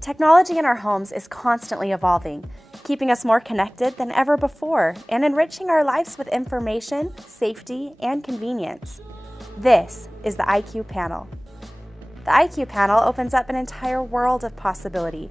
Technology in our homes is constantly evolving, keeping us more connected than ever before and enriching our lives with information, safety, and convenience. This is the IQ Panel. The IQ Panel opens up an entire world of possibility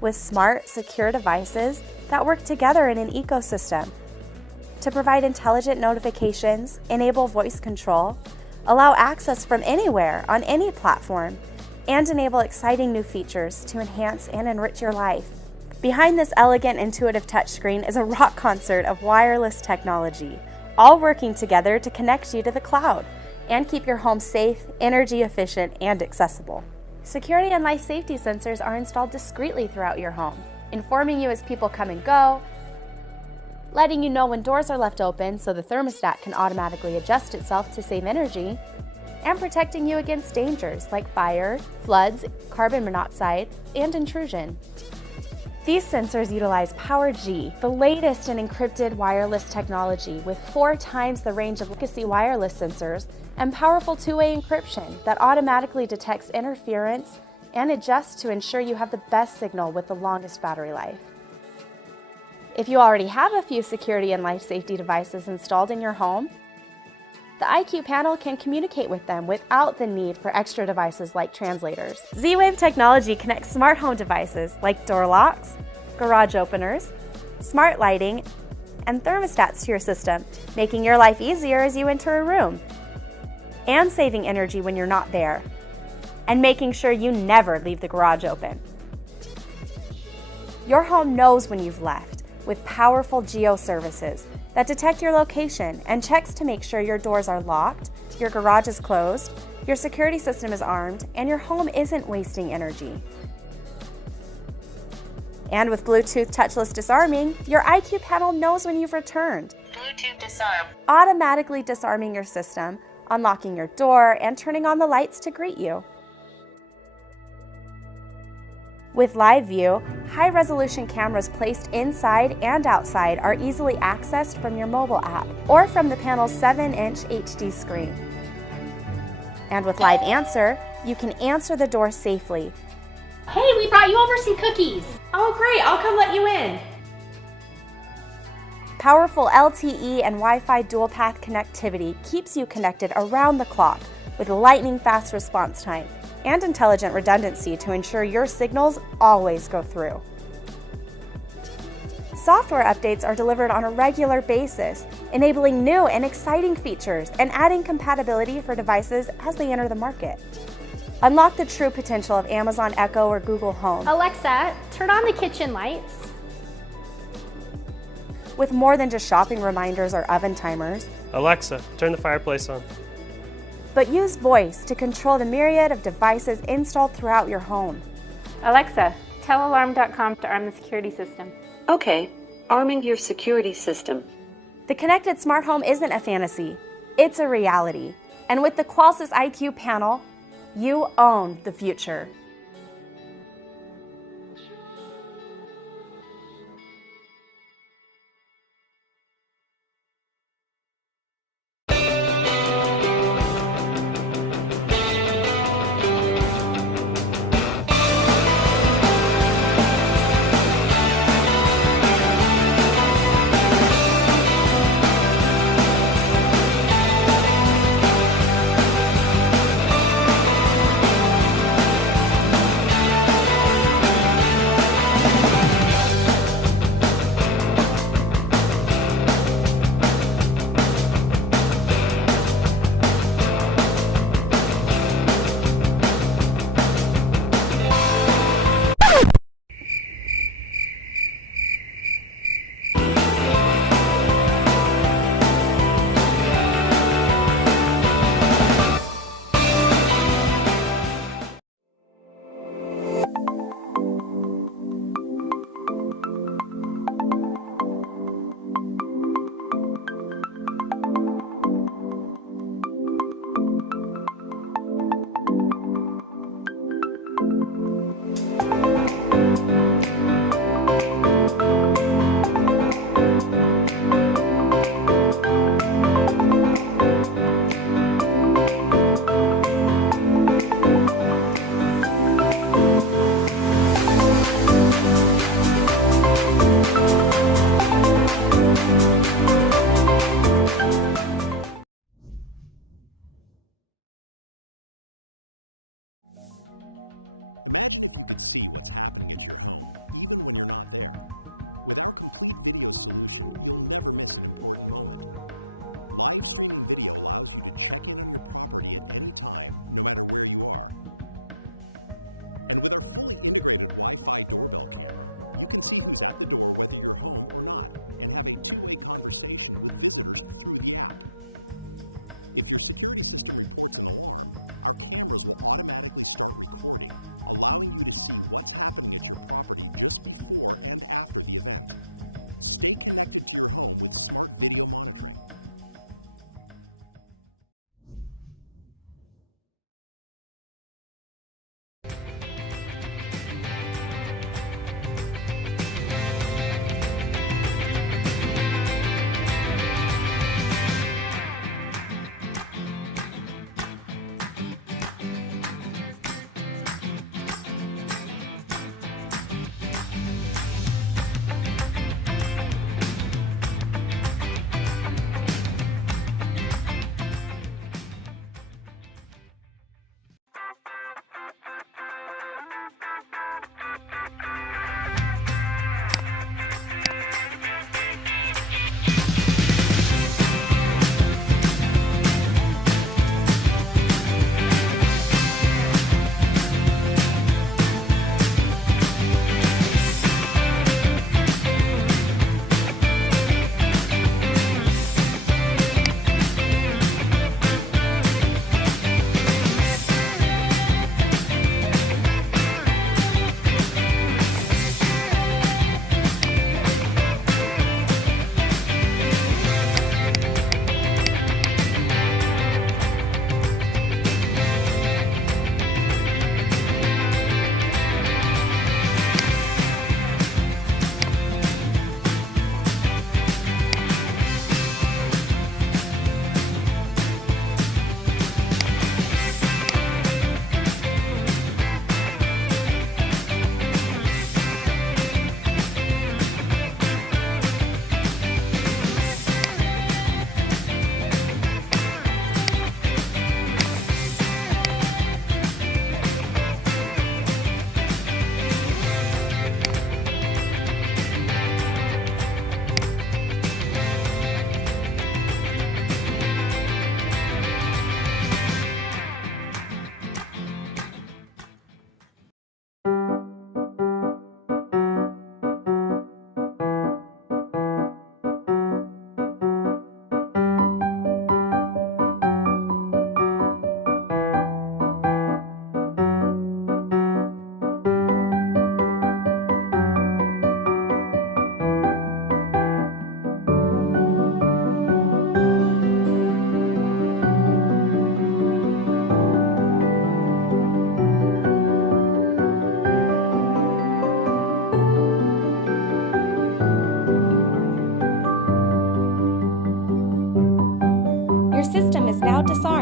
with smart, secure devices that work together in an ecosystem to provide intelligent notifications, enable voice control, allow access from anywhere on any platform, and enable exciting new features to enhance and enrich your life. Behind this elegant, intuitive touchscreen is a rock concert of wireless technology, all working together to connect you to the cloud and keep your home safe, energy efficient, and accessible. Security and life safety sensors are installed discreetly throughout your home, informing you as people come and go, letting you know when doors are left open so the thermostat can automatically adjust itself to save energy, and protecting you against dangers like fire, floods, carbon monoxide, and intrusion. These sensors utilize Power-G, the latest in encrypted wireless technology with 4 times the range of legacy wireless sensors and powerful two-way encryption that automatically detects interference and adjusts to ensure you have the best signal with the longest battery life. If you already have a few security and life safety devices installed in your home, the IQ Panel can communicate with them without the need for extra devices like translators. Z-Wave technology connects smart home devices like door locks, garage openers, smart lighting, and thermostats to your system, making your life easier as you enter a room, and saving energy when you're not there, and making sure you never leave the garage open. Your home knows when you've left with powerful geo services that detect your location and checks to make sure your doors are locked, your garage is closed, your security system is armed, and your home isn't wasting energy. And with Bluetooth touchless disarming, your IQ Panel knows when you've returned. Bluetooth disarm. Automatically disarming your system, unlocking your door, and turning on the lights to greet you. With Live View, high-resolution cameras placed inside and outside are easily accessed from your mobile app or from the panel's 7-inch HD screen. And with Live Answer, you can answer the door safely. Hey, we brought you over some cookies. Oh great, I'll come let you in. Powerful LTE and Wi-Fi dual-path connectivity keeps you connected around the clock with lightning-fast response time and intelligent redundancy to ensure your signals always go through. Software updates are delivered on a regular basis, enabling new and exciting features and adding compatibility for devices as they enter the market. Unlock the true potential of Amazon Echo or Google Home. Alexa, turn on the kitchen lights. With more than just shopping reminders or oven timers. Alexa, turn the fireplace on. But use voice to control the myriad of devices installed throughout your home. Alexa, tell alarm.com to arm the security system. Okay, arming your security system. The connected smart home isn't a fantasy, it's a reality. And with the Qolsys IQ Panel, you own the future. disarm.